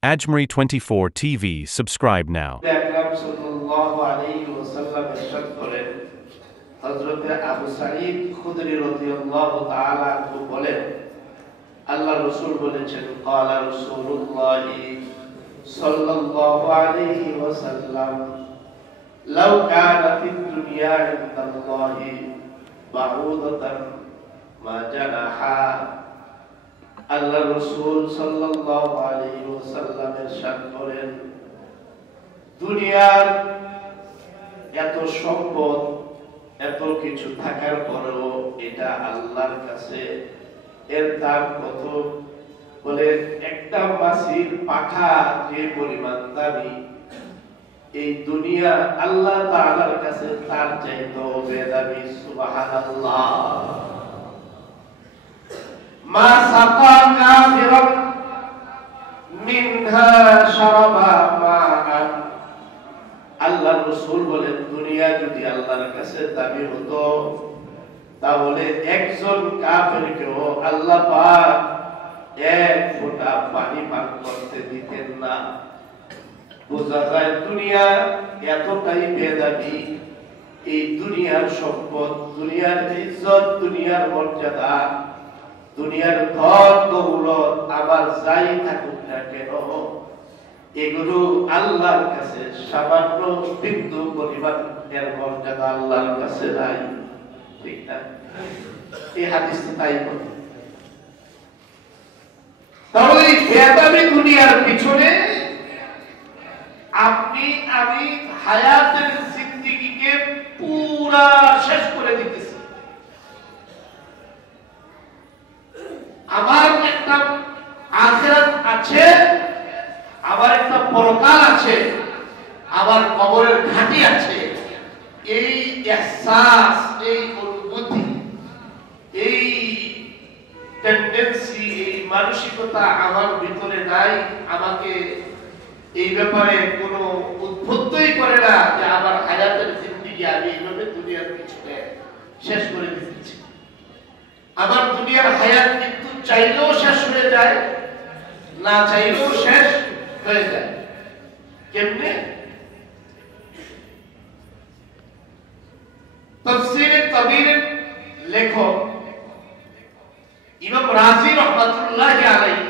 Ajmeri 24 TV. Subscribe now. আল্লাহ রাসূল বলেছেন ক্বালা রাসূলুল্লাহ সাল্লাল্লাহু আলাইহি ওয়াসাল্লাম লাউ কানা ফিদ দুনিয়া ইনদাল্লাহি বাউদাতান মা জানাহা। আল্লাহ রাসূল সাল্লাল্লাহু আলাইহি ওয়াসাল্লাম ইরশাদ করেন, দুনিয়ার এত সম্পদ এত কিছু থাকার পরেও এটা আল্লাহর কাছে এর দাম কত? বলে একটা মাছির পাখা যে পরিমাণ দামি, এই দুনিয়া আল্লাহ তাআলার কাছে তার চাইতেও বেদামি। সুবহানাল্লাহ। মা সাকা কাফিরান মিনহা শারাবা মাআন। আল্লাহ রাসূল বলেন, দুনিয়া যদি আল্লাহর কাছে দামি হতো তাহলে একজন কাফেরকেও আল্লাহ পাক এক ফোঁটা পানি পান করতে দিতেন না। বোঝা যায় দুনিয়া এতটাই বেদাবি। এই দুনিয়ার সম্পদ, দুনিয়ার ইজ্জত, দুনিয়ার মর্যাদা, দুনিয়ার ধন দৌলত আবার যাই থাকুক না কেন, এগুলো আল্লাহর কাছে সামান্য বিন্দু পরিমাণ এর মর্যাদা আল্লাহর কাছে নাই। ঠিক না? এই হাদিস তাই বলে। তাহলে এই বেদাবি দুনিয়ার পিছনে আপনি আমি হায়াতের জিন্দেগিকে পুরা শেষ করে দিতেছি। আমার একটা আখিরাত আছে, আবার একটা পরকাল আছে, আবার কবরের ঘাঁটি আছে। এই ইহসাস, এই অনুভূতি, এই টেন্ডেন্সি, এই মানসিকতা আমার ভিতরে নাই। আমাকে এই ব্যাপারে কোনো উদ্বুদ্ধই করে না যে আমার হায়াতের জিন্দেগি আমি এইভাবে দুনিয়ার পিছনে শেষ করে দিচ্ছি। আমার দুনিয়ার হায়াত কিন্তু চাইলেও শেষ হয়ে যায়, না চাইলেও শেষ হয়ে যায়। কেমনে? তাফসীরে কবীরের লেখক ইমাম রাজি রাহমাতুল্লাহি আলাইহি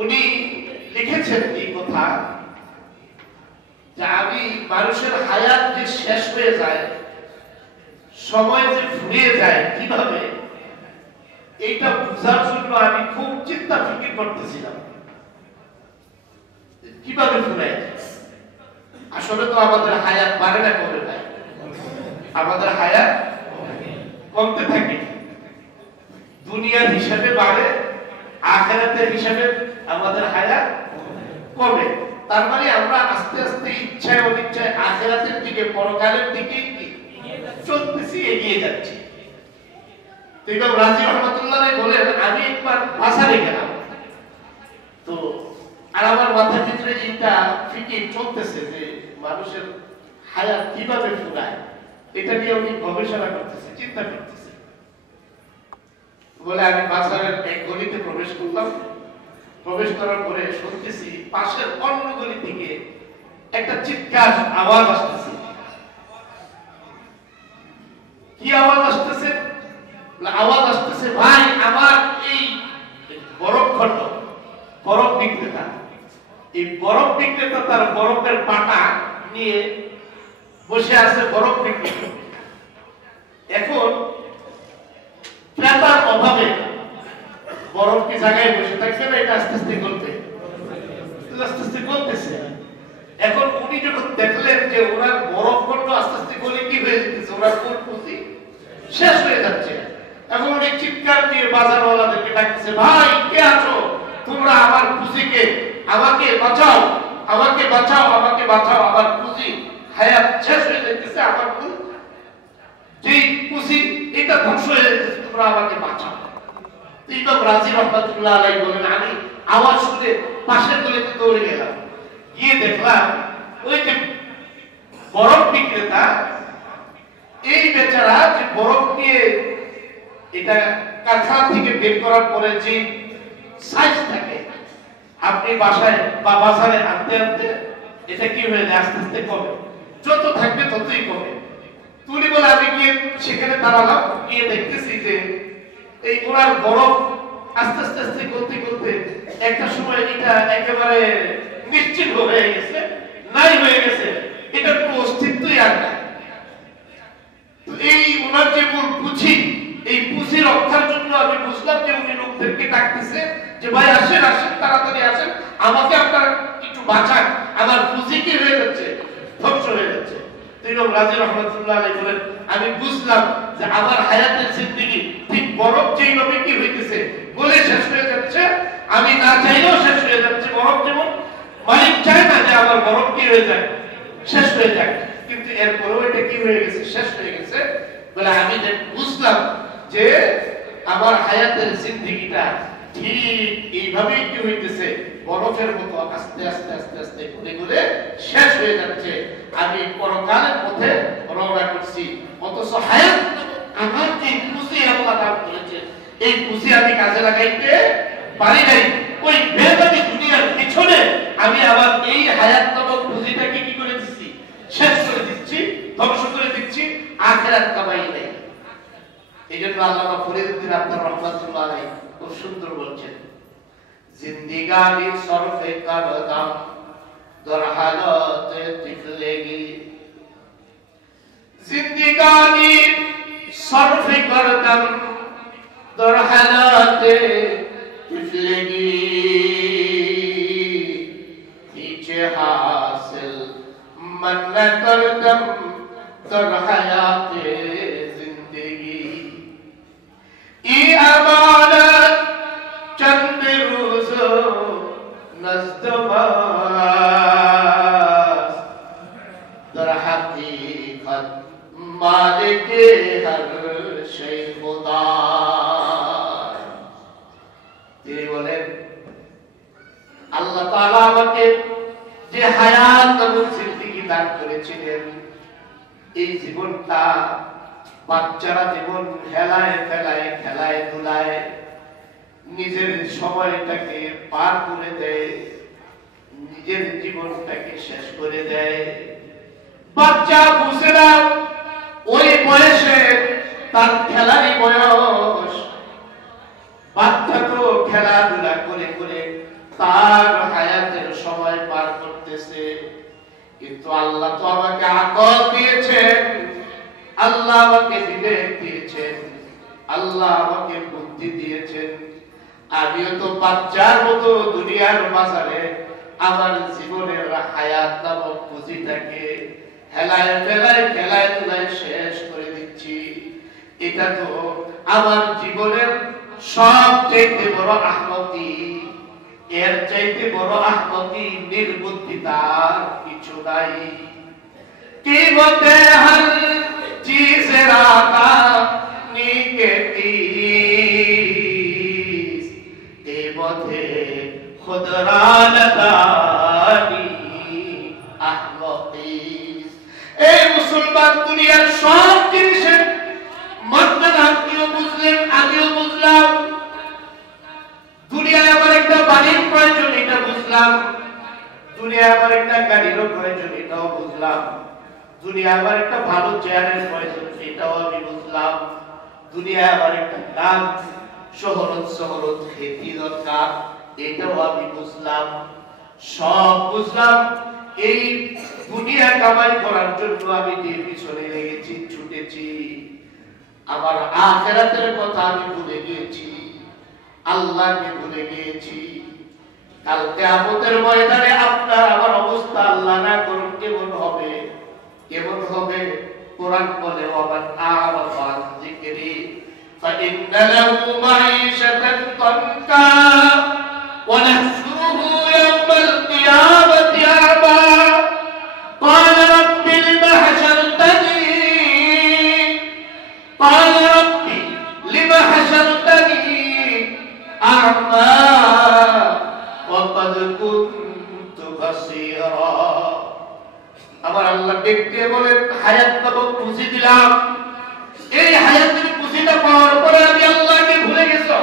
উনি লিখেছেন এই কথা যে আমি মানুষের হায়াত যে শেষ হয়ে যায়, সময় যে ফুরিয়ে যায় কিভাবে, এইটা বোঝার জন্য আমি খুব চিন্তা ফিকির করতেছিলাম কিভাবে ফুরায়। আসলে তো আমাদের হায়াত বাড়ে না, কমে যায়। আমাদের হায়াত কমতে থাকে। দুনিয়ার হিসাবে বাড়ে, আখিরাতের হিসাবে আমাদের হায়াত কমে। তার মানে আমরা আস্তে আস্তে ইচ্ছায় অনিচ্ছায় আখিরাতের দিকে, পরকালের দিকে চলতেছি, এগিয়ে যাচ্ছি। তো ইমাম রাজি রাহমাতুল্লাহ বলেন, আমি একবার বাসারে গেলাম, তো আর আমার মাথার ভিতরে এইটা ফিকির চলতেছে যে মানুষের হায়াত কিভাবে ফুরায়, এটা নিয়ে উনি গবেষণা করতেছে, চিন্তা করতেছে। বলে আমি বাজারের এক গলিতে প্রবেশ করলাম। প্রবেশ করার পরে শুনতেছি পাশের অন্য গলি থেকে একটা চিৎকার আওয়াজ আসতেছে। কি আওয়াজ আসতেছে? আওয়াজ আসতেছে, ভাই আমার এই বরফ খন্ড, বরফ বিক্রেতা, এই বরফ বিক্রেতা তার বরফের পাটা নিয়ে বসে আছে, বরফ বিক্রি। এখন ক্রেতার অভাবে বরফ কি জায়গায় বসে থাকবে না, এটা আস্তে আস্তে গলবে, আস্তে আস্তে গলতেছে। এখন উনি যখন দেখলেন যে ওনার বরফ খন্ড আস্তে আস্তে গলে কি হয়ে যেতেছে, ওনার কোন পুঁজি শেষ হয়ে যাচ্ছে। এখন উনি চিৎকার দিয়ে বাজারওয়ালাদেরকে ডাকতেছে, ভাই কে আছো তোমরা, আমার পুঁজিকে আমাকে বাঁচাও, আমাকে বাঁচাও, আমাকে বাঁচাও, আমার পুঁজি হায়াত শেষ হয়ে যাইতেছে, আমার যে পুঁজি এটা ধ্বংস হয়ে যাইতেছে, তোমরা আমাকে বাঁচাও। ইমাম রাজি রাহমাতুল্লাহ আলাইহি বলেন, আমি আওয়াজ শুনে পাশের গলিতে দৌড়ে গেলাম, গিয়ে দেখলাম ওই যে বরফ বিক্রেতা, এই বেচারা যে বরফ নিয়ে এটা কারখানা থেকে বের করার পরে যে সাইজ থাকে, আপনি বাসায় বা বাজারে আনতে আনতে এটা কি হয়ে যায়, আস্তে আস্তে কমে, যত থাকবে ততই কমে। তুমি বলে আমি গিয়ে সেখানে দাঁড়ালাম, গিয়ে দেখতেছি যে এই ওনার বরফ আস্তে আস্তে আস্তে গলতে গলতে একটা সময় এটা একেবারে নিশ্চিত হয়ে গেছে, নাই হয়ে গেছে, এটার কোনো অস্তিত্বই আর নাই। তো এই ওনার যে মূল পুঁজি, এই পুঁজি রক্ষার জন্য আমি বুঝলাম যে উনি লোকদেরকে ডাকতেছে যে ভাই আসেন আসেন, তাড়াতাড়ি আসেন, আমাকে আপনারা একটু বাঁচান, আমার পুঁজি কি হয়ে যাচ্ছে, ধ্বংস হয়ে যাচ্ছে। ইমাম রাজি রহমাতুল্লাহ আলাইহি বলেন, আমি বুঝলাম যে আমার হায়াতের জিন্দেগি ঠিক বরফ যেইভাবে কি হইতেছে, গলে শেষ হয়ে যাচ্ছে, আমি না চাইলেও শেষ হয়ে যাচ্ছে। বরফ যেমন মালিক চায় না যে আমার বরফ কি হয়ে যায়, শেষ হয়ে যায়, কিন্তু এরপরেও এটা কি হয়ে গেছে, শেষ হয়ে গেছে। বলে আমি বুঝলাম যে আমার হায়াতের জিন্দেগিটা ঠিক এইভাবেই কি হইতেছে, বরফের মতো আস্তে আস্তে আস্তে আস্তে গলে গলে শেষ হয়ে যাচ্ছে। আমি পরকালের পথে রওনা করছি, অথচ হায়াত আমার যে পুঁজি আল্লাহ দান করেছে, এই পুঁজি আমি কাজে লাগাইতে পারি নাই। ওই বেদাতি দুনিয়ার পিছনে আমি আবার এই হায়াত নামক পুঁজিটাকে কি করে দিচ্ছি, শেষ করে দিচ্ছি, ধ্বংস করে দিচ্ছি, আখিরাত কামাই নাই। এই জন্য আল্লামা ফরিদউদ্দিন আব্দুর রহমাতুল্লাহ আলাইহি খুব সুন্দর বলছেন, জিন্দিগানি সরফে করদাম দর হালত তিফলেগি, জিন্দিগানি সরফে করদাম দর হালত তিফলেগি, পিছে হাসিল मन करदम कर हयाते जिंदगी, ई अमानत चंद रोज नज़्दमास, दर हकीकत मालिक हर शै खुदा। তিনি বলেন আল্লাহ তাআলা আমাকে যে হায়াত এবং জিন্দেগি দান করেছিলেন, এই জীবনটা বাচ্চারা জীবন হেলায় ফেলায়, খেলায় ধুলায় নিজের সময়টাকে পার করে দেয়, নিজের জীবনটাকে শেষ করে দেয়। বাচ্চা বুঝে না ওই বয়সে তার খেলারই বয়স, বাচ্চা তো খেলাধুলা করে করে তার হায়াতের সময় পার করতেছে। কিন্তু আল্লাহ তো আমাকে আকল দিয়েছেন, আল্লাহ আমাকে বিবেক দিয়েছেন, আল্লাহ আমাকে বুদ্ধি দিয়েছেন। আমিও তো বাচ্চার মতো দুনিয়ার বাজারে আমার জীবনের হায়াত নামক পুঁজিটাকে হেলায় ফেলায়, খেলায় তুলায় শেষ করে দিচ্ছি। এটা তো আমার জীবনের সবচেয়ে বড় আহমতি। এর চাইতে বড় আহমতি নির্বুদ্ধিতার কিছু নাই। কি বলতে হর চিজের আকা নিকে তিস, এ বধে খুদ রানদানি আহমতি। এই মুসলমান দুনিয়ার সব জিনিসের মর্যাদা আপনিও বুঝলেন, আমিও বুঝলাম। দুনিয়ায় আমার একটা বাড়ির প্রয়োজন, এটা বুঝলাম। দুনিয়ায় আমার একটা গাড়িরও প্রয়োজন, এটাও বুঝলাম। দুনিয়ায় আমার একটা ভালো চেয়ারের প্রয়োজন, এটাও আমি বুঝলাম। দুনিয়ায় আমার একটা গান শহরত শহরত খেতি দরকার, এটাও আমি বুঝলাম। সব বুঝলাম। এই দুনিয়া কামাই করার জন্য আমি যে পিছনে লেগেছি, ছুটেছি, আমার আখিরাতের কথা আমি ভুলে গিয়েছি, আল্লাহকে ভুলে গিয়েছি। কাল কিয়ামতের ময়দানে আপনার আমার অবস্থা আল্লাহ না করুন কেমন হবে, কেমন হবে? কোরআন বলে ওয়ামান আ'রাদা আন যিকরি ফাইন্না লাহু মাঈশাতান তানকা ওয়া নাহশুরুহু ইয়াওমাল কিয়ামাতি আ'মা ক্বালা রাব্বি লিমা হাশারতানি ক্বালা রাব্বি লিমা হাশারতানি আ'মা ওয়া ক্বাদ কুনতু বাসীরা। আমার আল্লাহ দেখতে বলেন হায়াত নামক পুঁজি দিলাম, এই হায়াতের পুঁজিটা পাওয়ার পরে আমি আল্লাহকে ভুলে গেছো,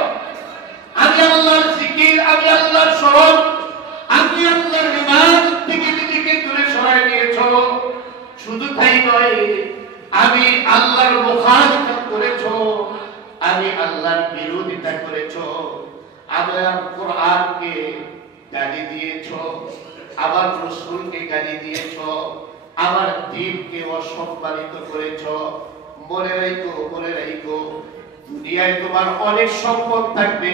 আমি আল্লাহর জিকির, আমি আল্লাহর স্মরণ গালি দিয়েছ, আমার রাসূলকে গালি দিয়েছ, আমার দ্বীনকে অসম্মানিত করেছ। মনে রাখো দুনিয়ায় তোমার অনেক সম্পদ থাকবে,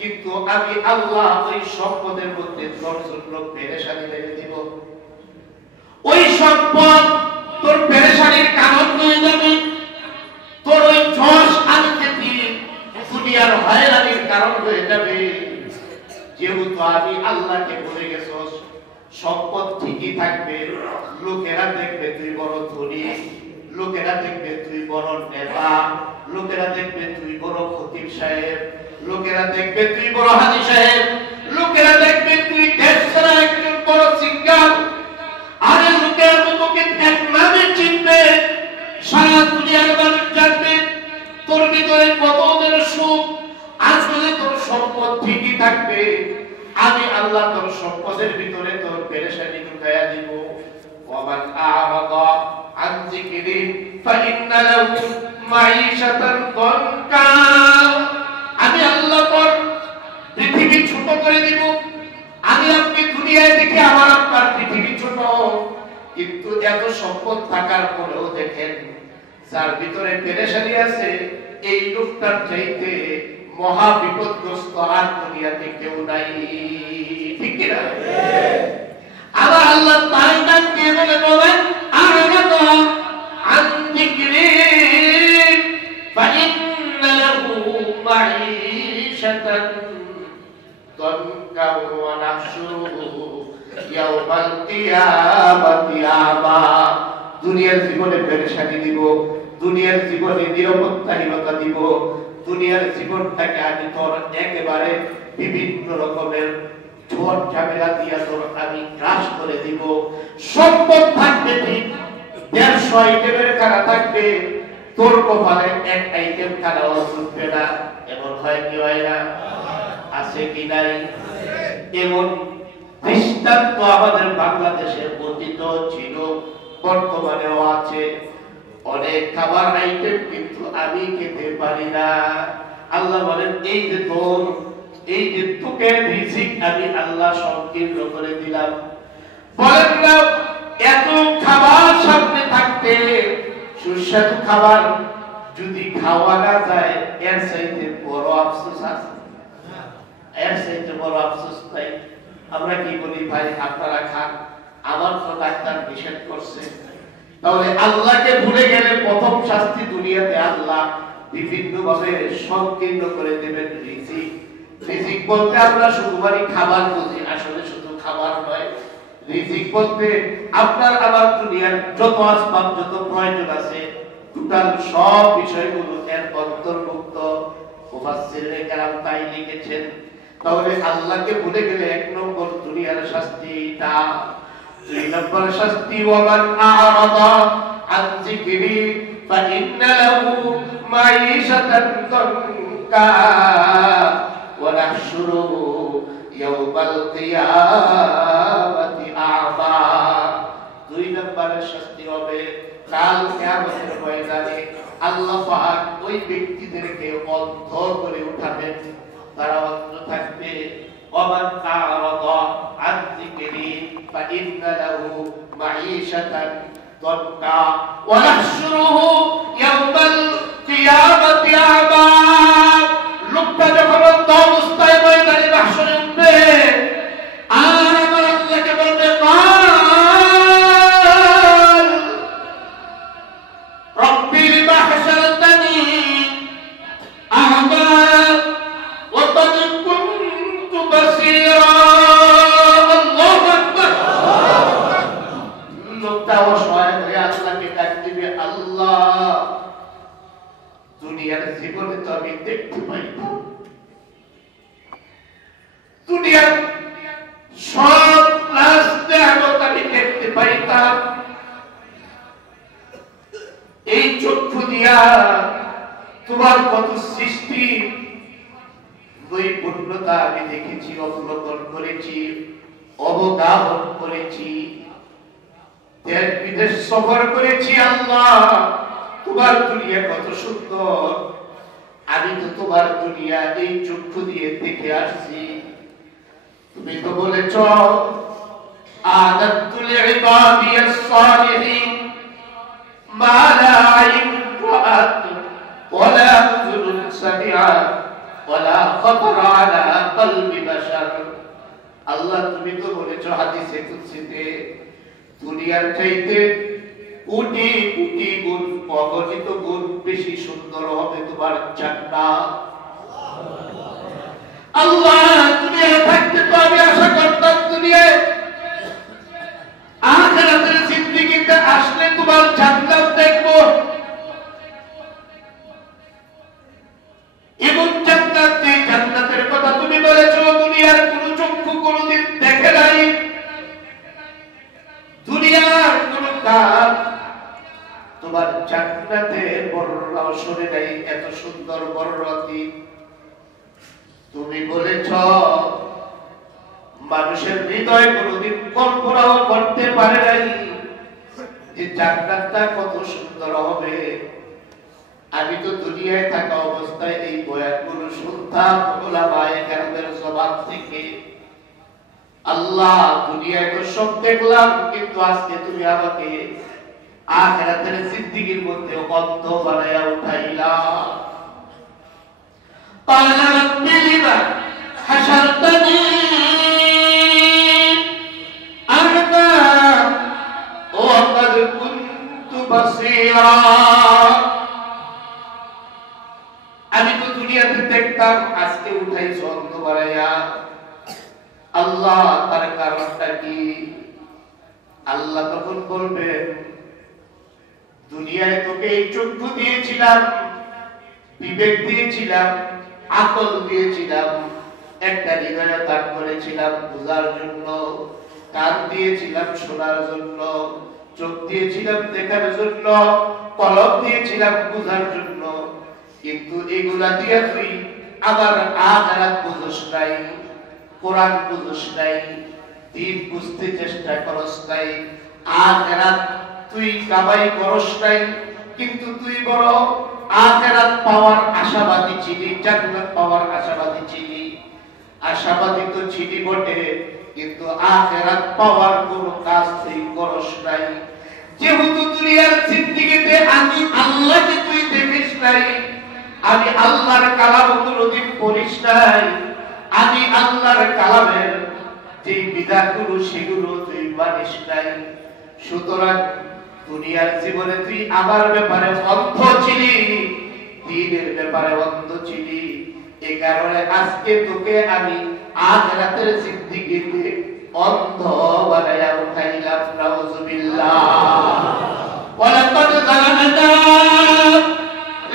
কিন্তু আমি আল্লাহ ওই সম্পদের মধ্যে তোর জন্য পেরেশানি রেখে দিব। ওই সম্পদ তোর পেরেশানির কারণ হয়ে যাবে, তোর ওই যশ আনতে দুনিয়ার হয়রানির কারণ হয়ে যাবে। যেহেতু আমি আল্লাহকে বলে গেছস, সম্পদ ঠিকই থাকবে, লোকেরা দেখবে তুই বড় ধনী, লোকেরা দেখবে তুই বড় নেতা, লোকেরা দেখবে তুই বড় খতিব সাহেব, লোকেরা দেখবে তুই বড় হাজী সাহেব, লোকেরা দেখবে তুই দেশরা একজন বড় সিঙ্গার। আরে লোকেরা তো তোকে এক নামে চিনবে, সারা দুনিয়ার মানুষ জানবে তোর ভিতরে কত ওদের সুখ। আসলে তোর সম্পদ ঠিকই থাকবে, আমি আল্লাহ তোর সম্পদের ভিতরে তোর পেরেশানি ঢুকাইয়া দিব। ওয়ামান আ'রাদা আন যিকরি ফাইন্না লাহু মাঈশাতান দানকা। আমি আল্লাহ তোর পৃথিবী ছোট করে দিব। আমি আপনি দুনিয়ায় দেখি আমার আপনার পৃথিবী ছোট, কিন্তু এত সম্পদ থাকার পরেও দেখেন যার ভিতরে পেরেশানি আছে, এই লোকটার চাইতে মহা বিপদগ্রস্ত আর দুনিয়াতে কেউ নাই। ঠিক কি না? আবার আল্লাহ তার নাম দিয়ে বলেন আ'রাদা আন যিকরি ফাইন্না লাহু মাঈশাতান দানকা ওয়া নাহশুরুহু ইয়াওমাল কিয়ামাতি আমা। দুনিয়ার জীবনে পেরেশানি দিব, দুনিয়ার জীবনে নিরাপত্তাহীনতা দিব, দুনিয়ার জীবনটাকে আমি তোর একেবারে বিভিন্ন রকমের ঝড় ঝামেলা দিয়া তোর আমি গ্রাস করে দিব। সম্পদ থাকবে ঠিক 150 আইটেমের খানা থাকবে, তোর কপালে এক আইটেম খানাও জুটবে না। এমন হয় কি হয় না? আছে কি নাই? এমন দৃষ্টান্ত আমাদের বাংলাদেশের অতীত ছিল, বর্তমানেও আছে। অনেক খাবার আইটেম কিন্তু আমি খেতে পারি না। আল্লাহ বলেন এই যে তোকে রিজিক আমি আল্লাহ সংকীর্ণ করে দিলাম। বলেন না এত খাবার সামনে থাকতে সুস্বাদু খাবার যদি খাওয়া না যায়, এর চাইতে বড় আফসোস আছে? এর চাইতে বড় আফসোস নাই। আমরা কি বলি, ভাই আপনারা খান, আমার তো ডাক্তার নিষেধ করছে। তাহলে আল্লাহকে ভুলে গেলে প্রথম শাস্তি দুনিয়াতে আল্লাহ বিভিন্ন ভাবে সংকীর্ণ করে দেবেন রিজিক। রিজিক বলতে আমরা শুধুমাত্র খাবার বুঝি, আসলে শুধু খাবার নয়। রিজিক বলতে আপনার আমার দুনিয়ার যত আসবাব, যত প্রয়োজন আছে, টোটাল সব বিষয়গুলো এর অন্তর্ভুক্ত। মুফাসসিরিনে কেরাম তাই লিখেছেন। তাহলে আল্লাহকে ভুলে গেলে 1 নম্বর দুনিয়ার শাস্তি এটা। 2 নম্বর শাস্তি ওয়ামান আ'রাদা আন যিকরি ফাইন্না লাহু মাঈশাতান দানকা ওয়া নাহশুরুহু ইয়াওমাল কিয়ামাতি আ'মা। 2 নম্বরের শাস্তি হবে কাল কিয়ামতের ময়দানে আল্লাহ পাক ওই ব্যক্তিদেরকে অন্ধ করে উঠাবেন, তারা অন্ধ থাকবে। ওয়ামান আ'রাদা আন যিকরি ফাইন্না লাহু মাঈশাতান দানকা ওয়া নাহশুরুহু ইয়াওমাল কিয়ামাতি আ'মা। লোকটা যখন অন্ধ অবস্থায় ময়দানে মাহশরে উঠবে, আর আমার আল্লাহকে বলবে রব্বি লিমা হাশারতানি আ'মা ওয়া قد كنت بصيرا। আল্লাহু আকবার। লোকটা অসহায় হয়ে আল্লাহকে ডাক দিবে, আল্লাহ দুনিয়ার জীবনে তো আমি দেখতে পাই না, দুনিয়ার সব রাস্তে আমি দেখতে পাইতাম, এই চক্ষু দিয়া তোমার কত সৃষ্টি নৈপুণ্যতা আমি দেখেছি, অবলোকন করেছি, অবগাহন করেছি, দেশ বিদেশ সফর করেছি। আল্লাহ তোমার দুনিয়া কত সুন্দর, আমি তো তোমার দুনিয়া এই চক্ষু দিয়ে দেখে আসছি। তুমি তো বলেছ আদাতু লিইবাদিয়াস সালিহিন মা লা আইন রাআত ওয়ালা উযুন সামিআত ওয়ালা খাতারা আলা কলবি বাশার। আল্লাহ তুমি তো বলেছ হাদিসে কুদসিতে দুনিয়ার চাইতে কোটি কোটি গুণ অগণিত গুণ বেশি সুন্দর হবে তোমার জান্নাত। আল্লাহ তুমি থাকতে তো আমি আশা করতাম দুনিয়ায় আখিরাতের জিন্দেগিতে আসলে তোমার জান্নাত দেখব এবং জান্নাতের কথা তুমি বলেছো দুনিয়ার কোন চক্ষু কোনদিন দেখে নাই, দুনিয়ার কোন কাজ তোমার জান্নাতের বর্ণনাও শুনে নাই, এত সুন্দর বর্ণনা কি তুমি বলেছ মানুষের হৃদয় কোনদিন কল্পনাও করতে পারে নাই যে জান্নাতটা কত সুন্দর হবে। আমি তো দুনিয়ায় থাকা অবস্থায় এই বয়ানগুলো শুনতাম ওলামায়ে কেরামের জবান থেকে। আল্লাহ দুনিয়ায় তো সব দেখলাম, কিন্তু আজকে তুমি আমাকে আখিরাতের জিন্দেগির মধ্যে অন্ধ বানায়া উঠাইলা। قال رب لما حشرتني أعمى وقد كنت بصيرا। আমি তো দুনিয়াতে দেখতাম, আজকে উঠাইছো অন্ধ বানাইয়া। আল্লাহ তার কারণটা কি? আল্লাহ তখন বলবেন দুনিয়ায় তোকে এই চক্ষু দিয়েছিলাম, বিবেক দিয়েছিলাম, আকল দিয়েছিলাম, একটা হৃদয় দান করেছিলাম বোঝার জন্য, কান দিয়েছিলাম শোনার জন্য, চোখ দিয়েছিলাম দেখার জন্য, কলম দিয়েছিলাম বোঝার জন্য, কিন্তু এগুলা দিয়ে তুই আমার আখিরাত বুঝস নাই, কোরআন বুঝস নাই, দ্বীন বুঝতে চেষ্টা করস নাই, আখিরাত তুই কামাই করস নাই, কিন্তু তুই বড় আখিরাত পাওয়ার আশাবাদী ছিলি, জান্নাত পাওয়ার আশাবাদী ছিলি। আশাবাদী তো ছিলি বটে, কিন্তু আখিরাত পাওয়ার কোনো কাজ তুই করস নাই। যেহেতু দুনিয়ার জিন্দেগিতে আমি আল্লাহকে তুই দেখিস নাই, আমি আল্লাহর কালাম কোনদিন পড়িস নাই, আমি আল্লাহর কালামের যে বিধানগুলো সেগুলো তুই মানিস নাই, সুতরাং দুনিয়ার জীবনে তুই আমার ব্যাপারে অন্ধ ছিলি, দ্বীনের ব্যাপারে অন্ধ ছিলি। এই কারণে আজকে তোকে আমি আখিরাতের জিন্দেগিতে অন্ধ বানায়া উঠাইলাম। নাউযুবিল্লাহ। ওয়ালাকাদ যালানা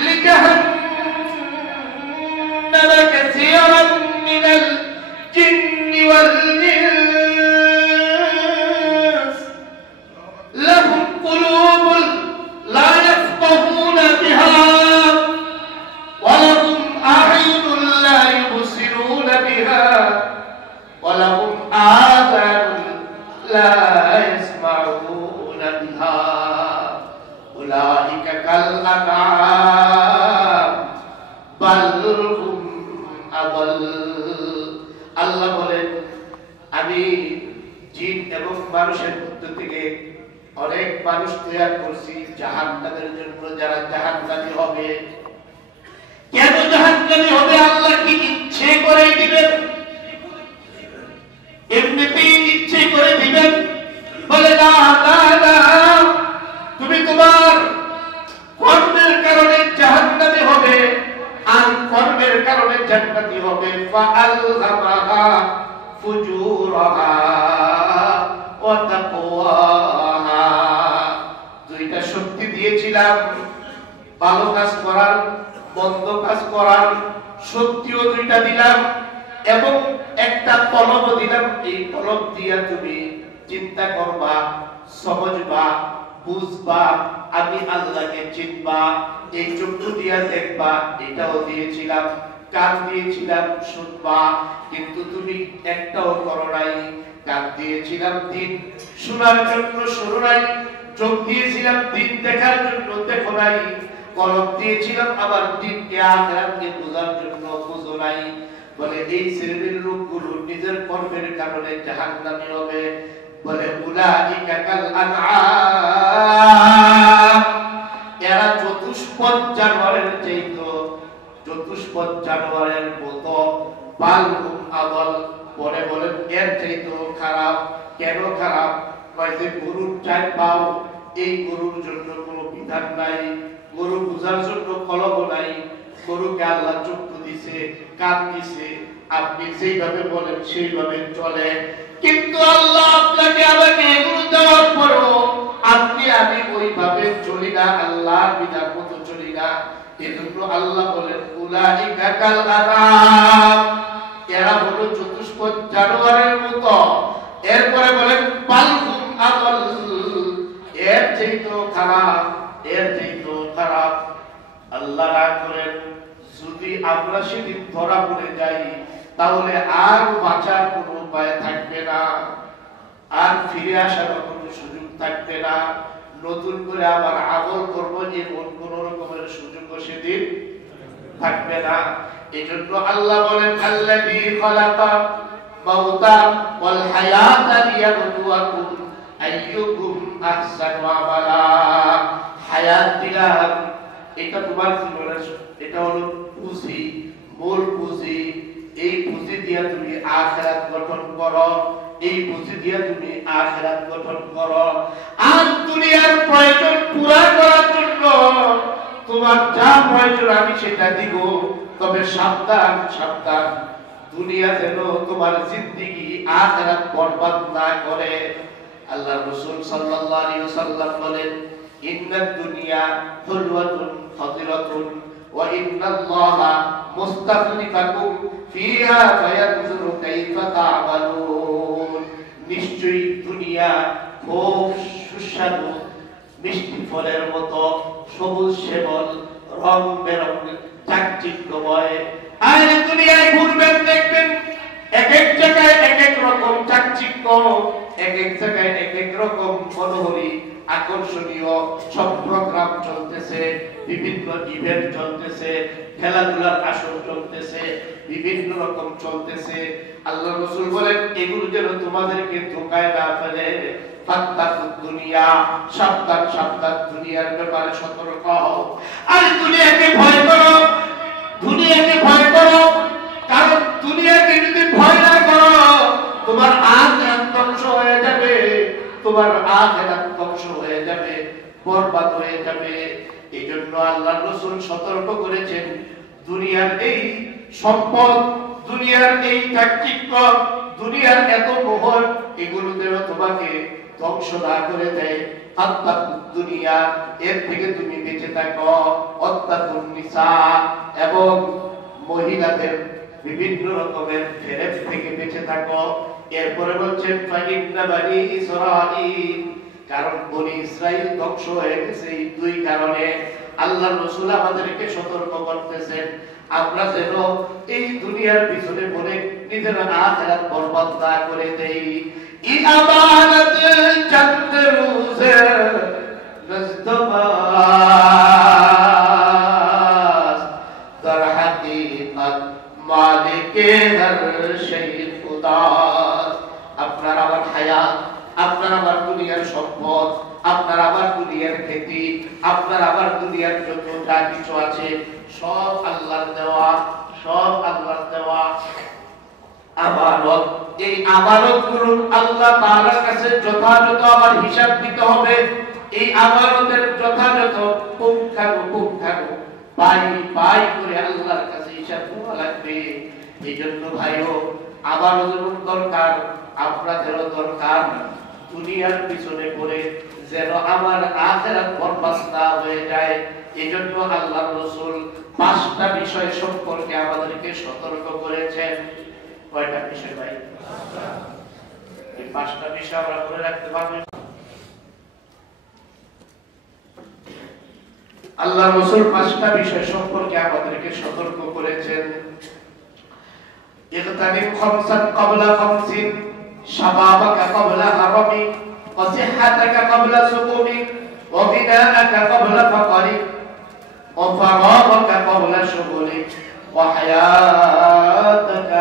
লিজাহান্নামা কাসীরান মিনাল জিন্নি ওয়াল ইনস লাহুম কুলুবুন লা ইয়াফকাহুনা বিহা ওয়া লাহুম আ'য়ুনুন লা ইবসিরুনা বিহা ওয়া লাহুম আযানুন লা ইয়াসমাউনা বিহা উলাইকা কাল আনআম বাল হুম আদাল। আল্লাহ বলেন আমি জিন এবং মানুষের মধ্য থেকে অনেক মানুষ তৈরি করছি জাহান্নামের জন্য, যারা জাহান্নামী হবে। কেন জাহান্নামী হবে? আল্লাহ কি ইচ্ছে করে দিবেন? এমনিতেই ইচ্ছে করে দিবেন? বলে না না না, তুমি তোমার কর্মের কারণে জাহান্নামী হবে আর কর্মের কারণে জান্নাতি হবে। ফাআলহামাহা ফুজুরাহা ওয়া তাকওয়াহা। দুইটা শক্তি দিয়েছিলাম, ভালো কাজ করার, মন্দ কাজ করার শক্তিও দুইটা দিলাম, এবং একটা কলম দিলাম। এই কলম দিয়া তুমি চিন্তা করবা, সমঝবা, বুঝবা, আমি আল্লাহকে চিনবা। এই চক্ষু দিয়া দেখবা, এটাও দিয়েছিলাম। কান দিয়েছিলাম শুনবা, কিন্তু তুমি একটাও করো নাই। কান দিয়েছিলাম দিন শোনার জন্য, শোনো নাই। চোখ দিয়েছিলাম দিন দেখার জন্য, দেখো নাই। কলম দিয়েছিলাম আবার দিনকে আখিরাতকে বোঝার জন্য, বুঝো নাই। বলে এই শ্রেণীর লোকগুলো নিজের কর্মের কারণে জাহান্নামী হবে। বলে উলাইকা কাল আনআম, এরা চতুষ্পদ জানোয়ারের চাইতো, চতুষ্পদ জানোয়ারের মতো। বালহুম আদল, পরে বলেন এর চাইতো খারাপ। কেন খারাপ? কয়েছে গরুর চার পাও, এই গরুর জন্য কোনো বিধান নাই, গরু বুঝার জন্য কলম নাই, গরুকে আল্লাহ চক্ষু দিছে, কান দিছে, আপনি যেইভাবে বলেন সেইভাবে চলে। কিন্তু আল্লাহ আপনাকে আমাকে এগুলো দেওয়ার পরও আপনি আমি ওইভাবে চলি না, আল্লাহর বিধান মতো চলি না। এজন্য আল্লাহ বলেন উলাইকা কাল আনআম, এরা হলো চতুষ্পদ জানোয়ারের মতো। এরপরে বলেন বালহুম আদল, এর চাইতেও খারাপ, এর চাইতেও খারাপ। আল্লাহ রাগ করেন যদি আমরা সেদিন ধরা পড়ে যাই তাহলে আর বাঁচার কোনো উপায় থাকবে না, আর ফিরে আসার কোনো সুযোগ থাকবে না, নতুন করে আবার আমল করবো এমন কোন রকমের সুযোগ সেদিন থাকবে না। এজন্য আল্লাহ বলেন আল্লাযী খালাকা মাউতা ওয়াল হায়াতা লিয়াবলুয়াকুম আইয়ুকুম আহসানু আমালা। হায়াত দিলাম, এটা তোমার জীবনের, এটা হলো পুঁজি, মূল পুঁজি। এই পুঁজি দিয়ে তুমি আখিরাত গঠন করো, এই পুঁজি দিয়ে তুমি আখিরাত গঠন করো। আর দুনিয়ার প্রয়োজন পুরা করার জন্য তোমার যা প্রয়োজন আমি সেটা দিব, তবে সাবধান সাবধান, দুনিয়া যেন তোমার জিন্দেগি আখিরাত বরবাদ না করে। আল্লাহ রাসূল সাল্লাল্লাহু আলাইহি ওয়াসাল্লাম বলেন ইন্নাদ দুনিয়া হুলওয়াতুন খাদিরাতুন ওয়া ইন্নাল্লাহা মুস্তাখলিফাকুম ফিহা ফায়ানজুরু কাইফা তা'মালুন। নিশ্চয়ই দুনিয়া খুব সুস্বাদু মিষ্টি ফলের মতো, সবুজ শ্যামল, রং বেরঙের, চাকচিক্যময়। আর দুনিয়ায় ঘুরবেন দেখবেন এক এক জায়গায় এক এক রকম চাকচিক্য, এক এক জায়গায় এক এক রকম মনোহরী আকর্ষণীয় সব প্রোগ্রাম চলতেছে, বিভিন্ন ইভেন্ট চলতেছে, খেলাধুলার আসর চলতেছে, বিভিন্ন রকম চলতেছে। আল্লাহ রাসূল বলেন এগুলো যেন তোমাদেরকে ধোঁকায় না ফেলে। ফাত্তাকুদ দুনিয়া, সাবধান সাবধান, দুনিয়ার ব্যাপারে সতর্ক হও। আর দুনিয়াকে ভয় করো, দুনিয়াকে ভয় করো, কারণ দুনিয়াকে যদি ভয় না করো তোমার আখিরাত ধ্বংস হয়ে যাবে, তোমার আখিরাত ধ্বংস হয়ে যাবে, বরবাদ হয়ে যাবে। এইজন্য আল্লাহর রাসূল সতর্ক করেছেন দুনিয়ার এই সম্পদ, দুনিয়ার এই চাকচিক্য, দুনিয়ার এত মোহর, এগুলো যেন তোমাকে ধ্বংস না করে দেয়। ফাত্তাকুদ দুনিয়া, এর থেকে তুমি বেঁচে থাকো। ওয়াত্তাকুন নিসা, এবং মহিলাদের বিভিন্ন রকমের ফেরেব থেকে বেঁচে থাকো। এরপরে বলছেন ফাইন্না বানি ইসরাঈল, কারণ বনি ইসরাইল ধ্বংস হয়ে গেছে এই দুই কারণে। আল্লাহ রাসূল আমাদেরকে সতর্ক করতেছেন আমরা যেন এই দুনিয়ার পিছনে পড়ে নিজের আখিরাত বরবাদ না করে দেই। ই আমানত চন্দ রোজে নজদবাস দর হাকিকত মালিকে হর শৈ খুদাস। আপনার আমার হায়াত, আপনার আমার দুনিয়ার সম্পদ, আপনার আমার দুনিয়ার খ্যাতি, আপনার আমার দুনিয়ার যত যা কিছু আছে সব আল্লাহর দেওয়া, সব আল্লাহর দেওয়া আমানত। এই আমানতগুলো আল্লাহ তাআলার কাছে যথাযথ আমার হিসাব দিতে হবে। এই আমানতের যথাযথ পুঙ্খানুপুঙ্খানু পাই পাই করে আল্লাহর কাছে হিসাব দেওয়া লাগবে। এই জন্য ভাইও আমানতের দরকার, আপনাদেরও দরকার। দুনিয়ার পিছনে পড়ে যেন আমার আখিরাত বরবাদ না হয়ে যায়, এজন্য আল্লাহর রাসূল 5টা বিষয় সম্পর্কে আমাদেরকে সতর্ক করেছেন। কয়টা বিষয় ভাই? এই 5টা বিষয় আমরা মনে রাখতে পারবেন। আল্লাহর রাসূল 5টা বিষয় সম্পর্কে আমাদেরকে সতর্ক করেছেন। ইগতানিম খামসান ক্বাবলা খামসিন, শাবাবাকা ক্বাবলা হারামি, ওয়া সিহহাতাকা ক্বাবলা সুকুমি, ওয়া গিনাআকা ক্বাবলা ফাকরি, ওয়া ফারাগাকা ক্বাবলা শুগুলি, ওয়া হায়াতাকা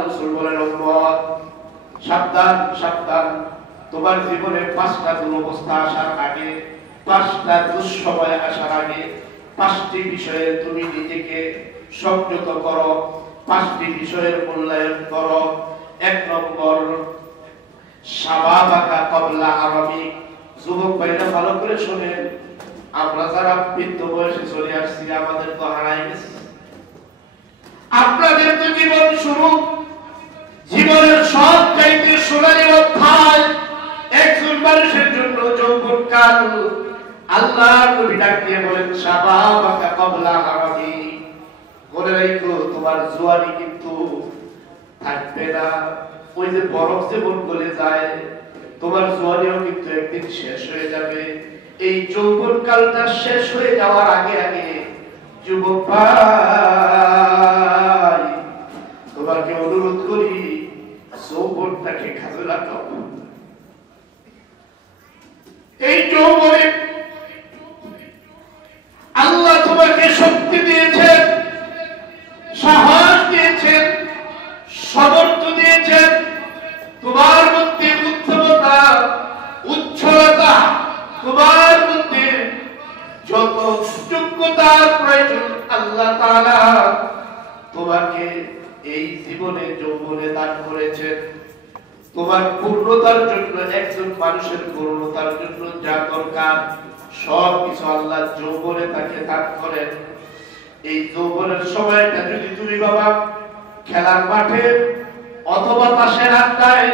রাসূল বলেন উম্মত সাবধান সাবধান তোমার জীবনে 5টা দুরবস্থা আসার আগে 5টা দুঃসময় আসার আগে 5টি বিষয়ে তুমি নিজেকে সংযত করো 5টি বিষয়ের মূল্যায়ন করো 1 নম্বর শাবাবাকা ক্বাবলা হারামিক যুবক ভাইরা ভালো করে শুনেন আমরা যারা বৃদ্ধ বয়সে চলে আসছি আমাদের তো হারাই গেছে আপনাদের তো জীবন শুরু জীবনের সব চাইতে সোনালী অধ্যায় একজন মানুষের জন্য যৌবনকাল আল্লাহর নবী ডাক দিয়ে বলেন শাবাবাকা ক্বাবলা হারামিক মনে রাখো তোমার জওয়ানি কিন্তু থাকবে না ওই যে বরফ যেমন গলে যায় তোমার জওয়ানিও কিন্তু একদিন শেষ হয়ে যাবে এই যৌবনকালটা শেষ হয়ে যাওয়ার আগে আগে যুবক ভাই তোমাকে অনুরোধ করি যৌবনটাকে কাজে লাগাও এই যৌবনে আল্লাহ তোমাকে শক্তি দিয়েছেন সাহস দিয়েছেন সামর্থ্য দিয়েছেন তোমার মধ্যে উত্তমতা উচ্ছলতা তোমার মধ্যে যত যোগ্যতার প্রয়োজন আল্লাহ তাআলা তোমাকে এই জীবনে যৌবনে দান করেছেন তোমার পূর্ণতার জন্য একজন মানুষের পূর্ণতার জন্য যা দরকার সব কিছু আল্লাহ যৌবনে তাকে দান করেন এই যৌবনের সময়টা যদি তুমি বাবা খেলার মাঠে অথবা তাসের আড্ডায়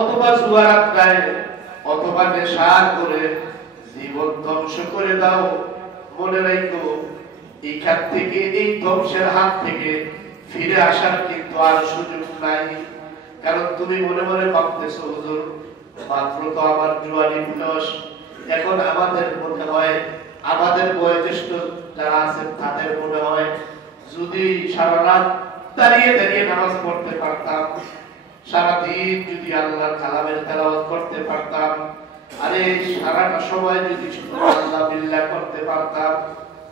অথবা জুয়ার আড্ডায় অথবা নেশা করে জীবন ধ্বংস করে দাও মনে রাখো এখান থেকে এই ধ্বংসের হাত থেকে ফিরে আসার কিন্তু আর সুযোগ নাই কারণ তুমি মনে মনে ভাবতেছো হুজুর মাত্র তো আমার জওয়ানি বয়স এখন আমাদের মনে হয় আমাদের বয়োজ্যেষ্ঠ যারা আছেন তাদের মনে হয় যদি সারা রাত দাঁড়িয়ে দাঁড়িয়ে নামাজ পড়তে পারতাম সারাদিন যদি আল্লাহর কালামের তেলাওয়াত করতে পারতাম আরে সারাটা সময় যদি শুধু আল্লাহ বিল্লাহ করতে পারতাম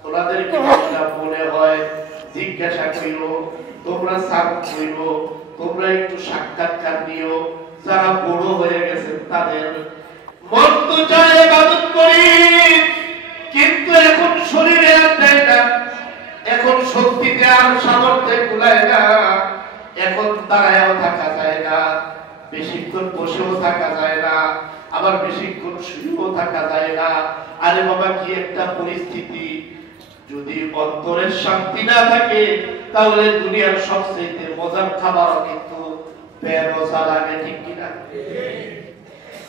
ওনাদের কি মনে হয় জিজ্ঞাসা করিও তোমরা সাব করিও তোমরা একটু সাক্ষাৎকার নিও যারা বড় হয়ে গেছেন তাদের মন তো চায় ইবাদত করি কিন্তু এখন শরীরে আর দেয় না এখন শক্তিতে আর সামর্থ্যে কুলায় না এখন দাঁড়ায়ও থাকা যায় না বেশিক্ষণ বসেও থাকা যায় না আবার বেশিক্ষণ শুয়েও থাকা যায় না আরে বাবা কি একটা পরিস্থিতি যদি অন্তরের শান্তি না থাকে তাহলে দুনিয়ার সবচেয়ে মজার খাবারও কিন্তু বেমজা লাগে ঠিক কিনা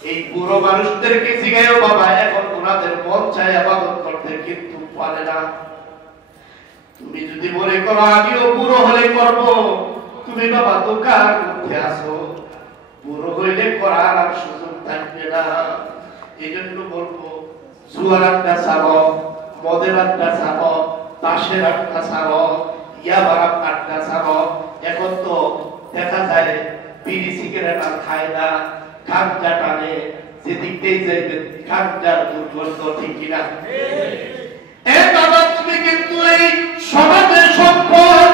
এই পুরো মানুষদেরকে জিজ্ঞাসা বাবা এখন ওনাদের মন চায় ইবাদত করতে কিন্তু পারে না তুমি যদি মনে করো আমিও পুরো হলে করব তুমি বাবা তো কার মধ্যে আছো পুরো হইলে করার আর সুযোগ থাকবে না এজন্য বলবো জুয়ার আড্ডা ছাড়ো মদের আড্ডা ছাড়ো তাসের আড্ডা ছাড়ো ইয়াবার আড্ডা ছাড়ো এখন তো দেখা যায় বিড়ি সিগারেট আর খায় না গাঁজা টানে যেদিক দিয়ে যাইবে গাঁজার দুর্গন্ধ ঠিক কিনা এ বাবা তুমি কিন্তু এই সমাজের সম্পদ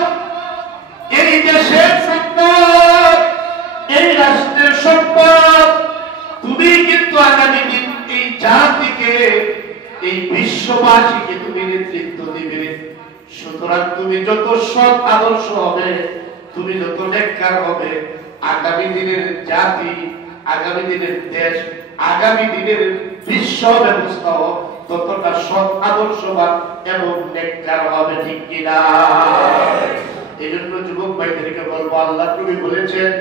এই দেশের সম্পদ এই রাষ্ট্রের সম্পদ তুমি কিন্তু আগামী দিন এই জাতিকে এই বিশ্ববাসীকে তুমি নেতৃত্ব দিবে সুতরাং তুমি যত সৎ আদর্শ হবে তুমি যত নেককার হবে আগামী দিনের জাতি আগামী দিনের দেশ আগামী দিনের বিশ্ব ব্যবস্থাও ততটা সৎ আদর্শবান এবং নেককার হবে ঠিক কিনা এই জন্য যুবক ভাইদেরকে বলবো আল্লাহ তুমি বলেছেন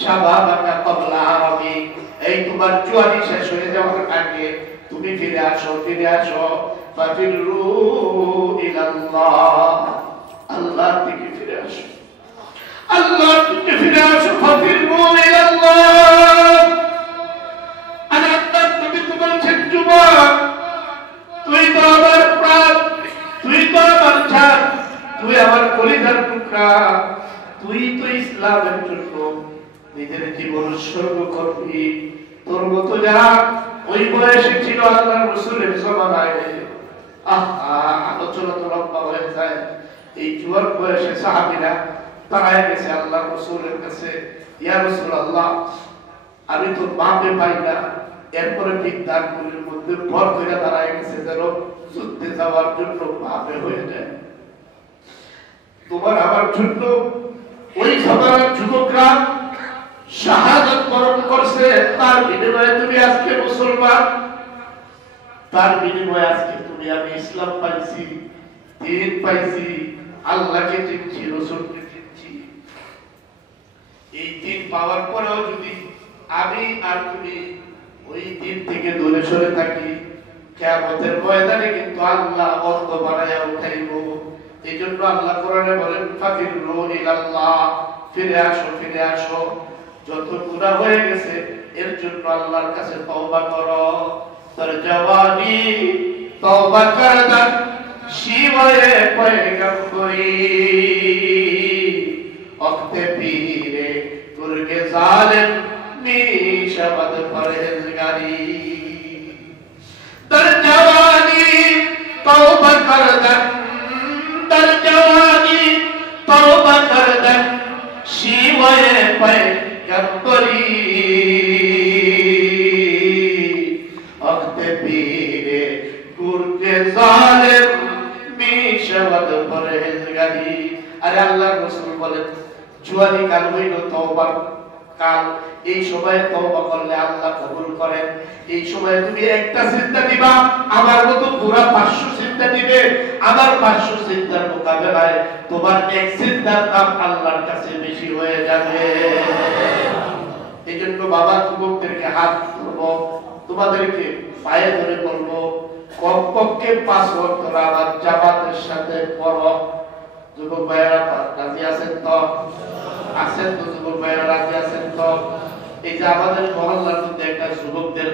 শাবাবাকা ক্বাবলা হারামিক এই তোমার জওয়ানি শেষ হয়ে যাওয়ার আগে তুমি ফিরে আসো ফাফিরু ইলাল্লাহ আল্লাহ থেকে ফিরে আসো আল্লাহ থেকে ফিরে আসো ফাফিরু ইলাল্লাহ আর আল্লাহ তুমি তো বলছেন যুবক তুই তো আমার প্রাণ তুই তো আমার জান তুই আমার কলিজার টুকরা তুই তো ইসলামের জন্য নিজের জীবন উৎসর্গ করবি তোর মতো যারা ওই বয়সে ছিল আল্লাহর রাসূলের জামানায় আলোচনা তো লম্বা হয়ে যায় এই যুবক বয়সে সাহাবীরা দাঁড়ায় গেছে আল্লাহ রাসূলের কাছে, ইয়া রাসূলুল্লাহ আমি তো বাপে পাই না, এরপরে বিদ্যার গুলির মধ্যে ভর করে দাঁড়ায় গেছে যেন যুদ্ধে যাওয়ার জন্য বাপে হয়ে যায়। তোমার আমার জন্য ওই সবার যুবকরা শাহাদাত বরণ করছে, তার বিনিময়ে তুমি আজকে মুসলমান, তার বিনিময়ে আজকে তুমি আমি ইসলাম পাইছি, দিন পাইছি, আল্লাহকে চিনছি, রাসূলকে চিনছি। এই দিন পাওয়ার পরেও যদি আমি আর তুমি ওই দিন থেকে দূরে সরে থাকি, কিয়ামতের ময়দানে কিন্তু আল্লাহ অর্থ বানায়া উঠাইব। এই জন্য আল্লাহ কোরআনে বলেন ফাকিরু ইলাল্লাহ, ফিরে আসো, ফিরে আসো। যত গুনাহ হয়ে গেছে এর জন্য আল্লাহর কাছে তওবা করো। তোর জওয়ানি তওবা করদান শিবয়ে পয়গম্বরি, ওক্তে পীরে তুরগে জালেম নিশাবত পরহেজগারি। তোর জওয়ানি তওবা করদান, তোর জওয়ানি তওবা করদান শিবয়ে পয়গম্বরি, ওক্তে পীরে তুরগে জালেম নিশাবত পরহেজগারি। আরে আল্লাহর রাসূল বলেন জুয়ানি কাল হইল তওবার কাল, এই সময় তওবা করলে আল্লাহ কবুল করেন। এই সময় তুমি একটা চিন্তা দিবা, আমার মতো পুরা 500 চিন্তা দিবে। আমার 500 চিন্তার মোকাবেলায় তোমার এক চিন্তার দাম আল্লাহর কাছে বেশি হয়ে যাবে। এই জন্য বাবা যুবকদেরকে হাত ধরবো, তোমাদেরকে পায়ে ধরে বলবো কমপক্ষে 5 ওয়াক্ত নামাজ জামাতের সাথে পড়ো। যুবক ভাইয়েরা রাজি আছেন তো? আছেন তো যুবক ভাইয়েরা, রাজি আছেন তো? এই যে আমাদের মহল্লার মধ্যে একটা যুবকদের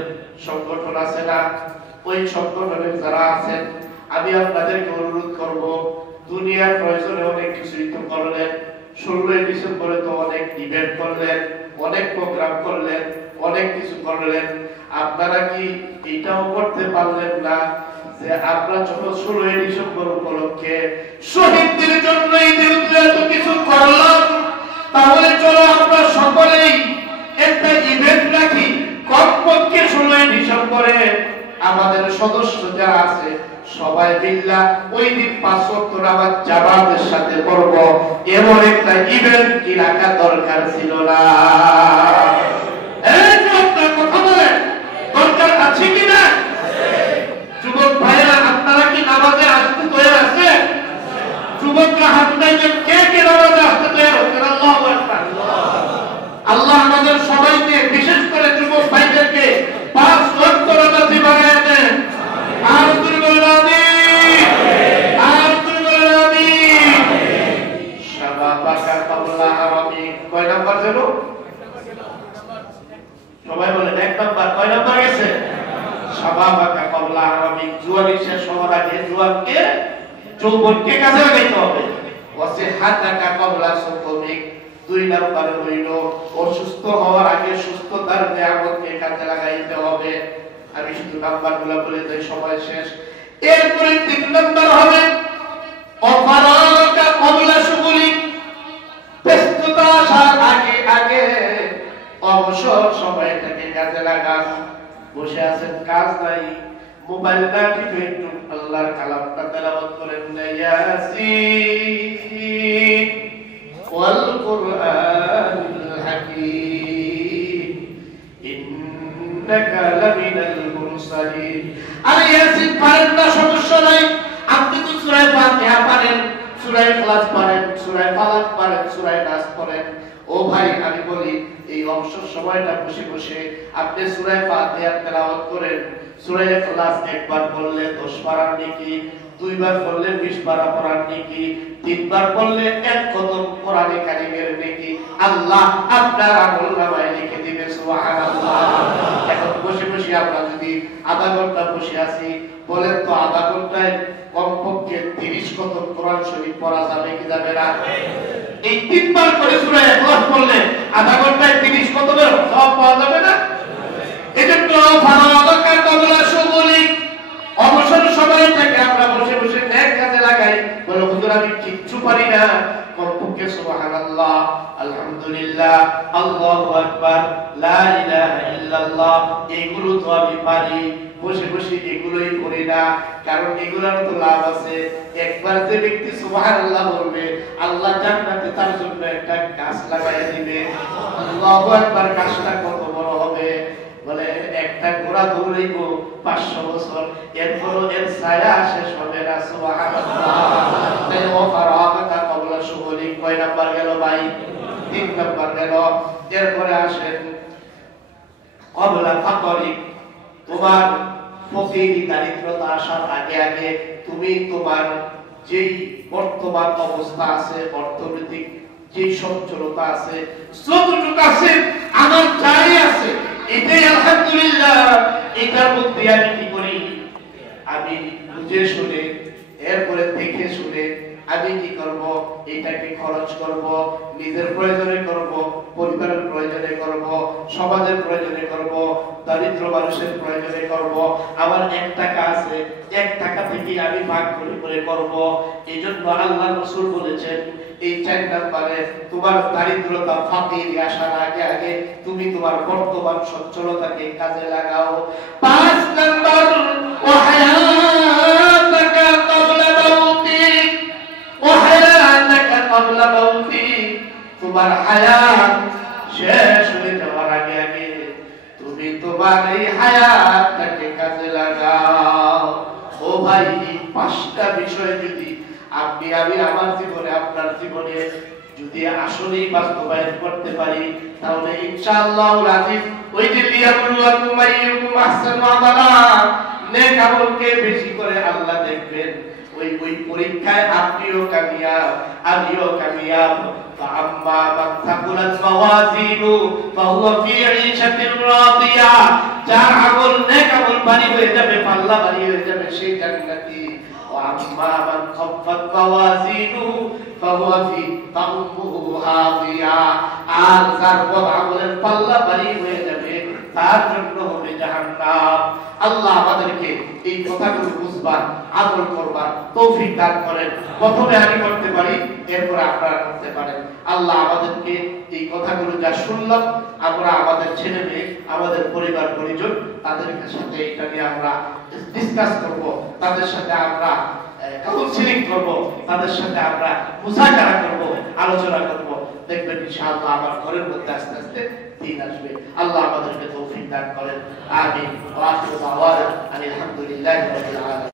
সংগঠন আছে না, ওই সংগঠনের যারা আছেন আমি আপনাদেরকে অনুরোধ করব, দুনিয়ার প্রয়োজনে অনেক কিছুই তো করলেন, 16 ডিসেম্বরে তো অনেক ইভেন্ট করলেন, অনেক প্রোগ্রাম করলেন, অনেক কিছু করলেন, আপনারা কি এটাও করতে পারলেন না যে আমরা যখন 16 ডিসেম্বর উপলক্ষে শহীদদের জন্য এত কিছু করলাম, তাহলে চলো আমরা সকলেই একটা ইভেন্ট রাখি, কমপক্ষে 16 ডিসেম্বরে আমাদের সদস্য যারা আছে সবাই মিল্লা ওই দিন 5 ওয়াক্ত নামাজ জামাতের সাথে পড়ব, এমন একটা ইভেন্ট কি রাখা দরকার ছিল না? এই যুবকরা কথা বলেন, দরকার আছে কি না? যুবক ভাইরা আপনারা কি নামাজে আসতে তৈরি আছে? যুবকরা হাত নাইবেন, কে কে নামাজে আসতে তৈরি হচ্ছেন? আল্লাহু আকবার। আল্লাহ আমাদের সবাইকে, বিশেষ করে যুবক ভাইদেরকে 5 ওয়াক্ত নামাজি বানায় দেন। আর তুমি বলেন আমিন, আর তুমি বলেন আমিন। শাবাবাকা কাবলা আরামি, কয় নাম্বার যেন? সবাই বলেন 1 নাম্বার। কয় নাম্বার গেছে? শাবাবাকা কাবলা আরামি, জুয়ানি শেষ হওয়ার আগে জুয়ানকে, যৌবনকে কাজে লাগাইতে হবে। ওয়াসে হাতাকা কাবলা সুকমিক, 2 নাম্বারে হইল অসুস্থ হওয়ার আগে সুস্থতার নিয়ামতকে কাজে লাগাইতে হবে। আমি শুধু নাম্বারগুলো বলে দেই, সময় শেষ। এরপরে 3 নাম্বার হবে অফারাকা কবলা শুগুলি, ব্যস্ততা আসার আগে আগে অবসর সময়টাকে কাজে লাগান। বসে আছেন, কাজ নাই, মোবাইলটা টিপে একটু আল্লাহর কালামটা তেলাওয়াত করেন। ইয়াসিন ওয়াল কুরআনিল হাকীম ইন্নাকা লামিনাল মুরসালিন। আরে ইয়াসিন পারেন না, সমস্যা নাই, আপনি তো সূরা ফাতিহা পারেন, সূরা ইখলাস পারেন, সূরা ফালাক পারেন, সূরা নাস পড়েন। ও ভাই আমি বলি, এই অবসর সময়টা বসে বসে আপনি সূরা ফাতিহা তেলাওয়াত করেন। সূরা ইখলাস একবার পড়লে 10 পারার নেকি, 2 বার পড়লে 20 পারা পড়ার নেকি, 3 বার পড়লে 1 খতম কোরআনে কারীমের নেকি আল্লাহ আপনার আমলনামায় লিখে দিবে। সুবহানাল্লাহ। এখন বসে বসে আমরা যদি আধা ঘন্টা বসে আছি, বলেন তো আধা ঘন্টায় কমপক্ষে 30 খতম কোরআন শরীফ পড়া যাবে কি যাবে না? এই 3 বার করে সূরা ইখলাস পড়লে আধা ঘন্টায় 30 খতমের সওয়াব পাওয়া যাবে না? এজন্য ফারাদাকা কবলা শুগুলি, অবসর সময়টাকে আমরা বসে বসে নেক কাজে লাগাই। বলে হুজুর আমি কিচ্ছু পারি না, কমপক্ষে সুবহানাল্লাহ বিসমিল্লাহ, আল্লাহু আকবার, লা ইলাহা ইল্লাল্লাহ, এগুলো তো আমি পারি, বসে বসে এগুলোই করি না, কারণ এগুলোর তো লাভ আছে। একবার যে ব্যক্তি সুবহানাল্লাহ বলবে, আল্লাহ জান্নাতে তার জন্য একটা গাছ লাগাইয়া দিবে। আল্লাহু আকবার, গাছটা কত বড় হবে বলে, একটা ঘোড়া দৌড়াইব 500 বছর, এরপরও এর ছায়া শেষ হবে না। সুবহানাল্লাহ। তাই ও ফারাগাতা ক্বাবলা শুগুলি, কয় নাম্বার গেল ভাই? 3 নাম্বার গেল। এরপরে আসেন ক্বাবলা ফাকরি, তোমার ফকিরি দারিদ্রতা আসার আগে আগে তুমি তোমার যেই বর্তমান অবস্থা আছে, অর্থনৈতিক যে সচ্ছলতা আছে, যতটুকু আছে, আমার যাই আছে, এটাই আলহামদুলিল্লাহ। এটার মধ্যে আমি কি করি? আমি বুঝে শুনে, এরপরে দেখে শুনে আমি কি করব? এটাকে খরচ করব, নিজের প্রয়োজনে করব, পরিবারের প্রয়োজনে করব, সমাজের প্রয়োজনে করব, দরিদ্র মানুষের প্রয়োজনে করব। আমার 1 টাকা আছে, 1 টাকা থেকে আমি ভাগ করে করে করব। এই জন্য আল্লাহ রাসূল বলেছেন, এই 4 নম্বরে তোমার দারিদ্রতা ফাকিরি আসার আগে আগে তুমি তোমার বর্তমান সচ্ছলতাকে কাজে লাগাও। 5 নম্বর, ও হায়াতাকা ক্বাবলা মাউতিক, ও হায়াতাকা ক্বাবলা মাউতিক, তোমার হায়াত শেষ হয়ে যাওয়ার আগে আগে তুমি তোমার এই হায়াতটাকে কাজে লাগাও। ও ভাই, এই 5টা বিষয় যদি আপনি আমি আমার জীবনে, আপনার জীবনে যদি আসলেই বাস্তবায়ন করতে পারি, তাহলে ইনশাআল্লাহুল আযীম ওই যে লিয়াবলুয়াকুম আইয়ুকুম আহসানু আমালা, নেক আমলকে বেশি করে আল্লাহ দেখবেন। ওই পরীক্ষায় আপনিও কামিয়াব, আমিও কামিয়াব। ফাআম্মা মান থাকুলাত মাওয়াজিনু ফাহুয়া ফি ঈশাতিন রাদিয়া, যার আমল নেক আমল ভারী হয়ে যাবে, পাল্লা ভারী হয়ে যাবে, সেই জান্নাতি। وأما من خفت موازينه فهو في طمه هاوية, আর যার বদ আমলের পাল্লা ভারী হয়ে যাবে, তার জন্য হবে জাহান্নাম। আল্লাহ আমাদেরকে এই কথাগুলো বুঝবার, আমল করবার তৌফিক দান করেন। প্রথমে আমি করতে পারি, এরপর আপনারা করতে পারেন। আল্লাহ আমাদেরকে এই কথাগুলো যা শুনলাম, আমরা আমাদের ছেলে মেয়ে, আমাদের পরিবার পরিজন, তাদের সাথে এটা নিয়ে আমরা ডিসকাস করব, তাদের সাথে আমরা কাউন্সেলিং করব, তাদের সাথে আমরা মুযাকারা করব, আলোচনা করব। দেখবেন ইনশাআল্লাহ আমার ঘরের মধ্যে আস্তে আস্তে দিন আসবে। আল্লাহ আমাদেরকে তৌফিক দান করেন। আমিন। ওয়া আখিরু দাওয়ানা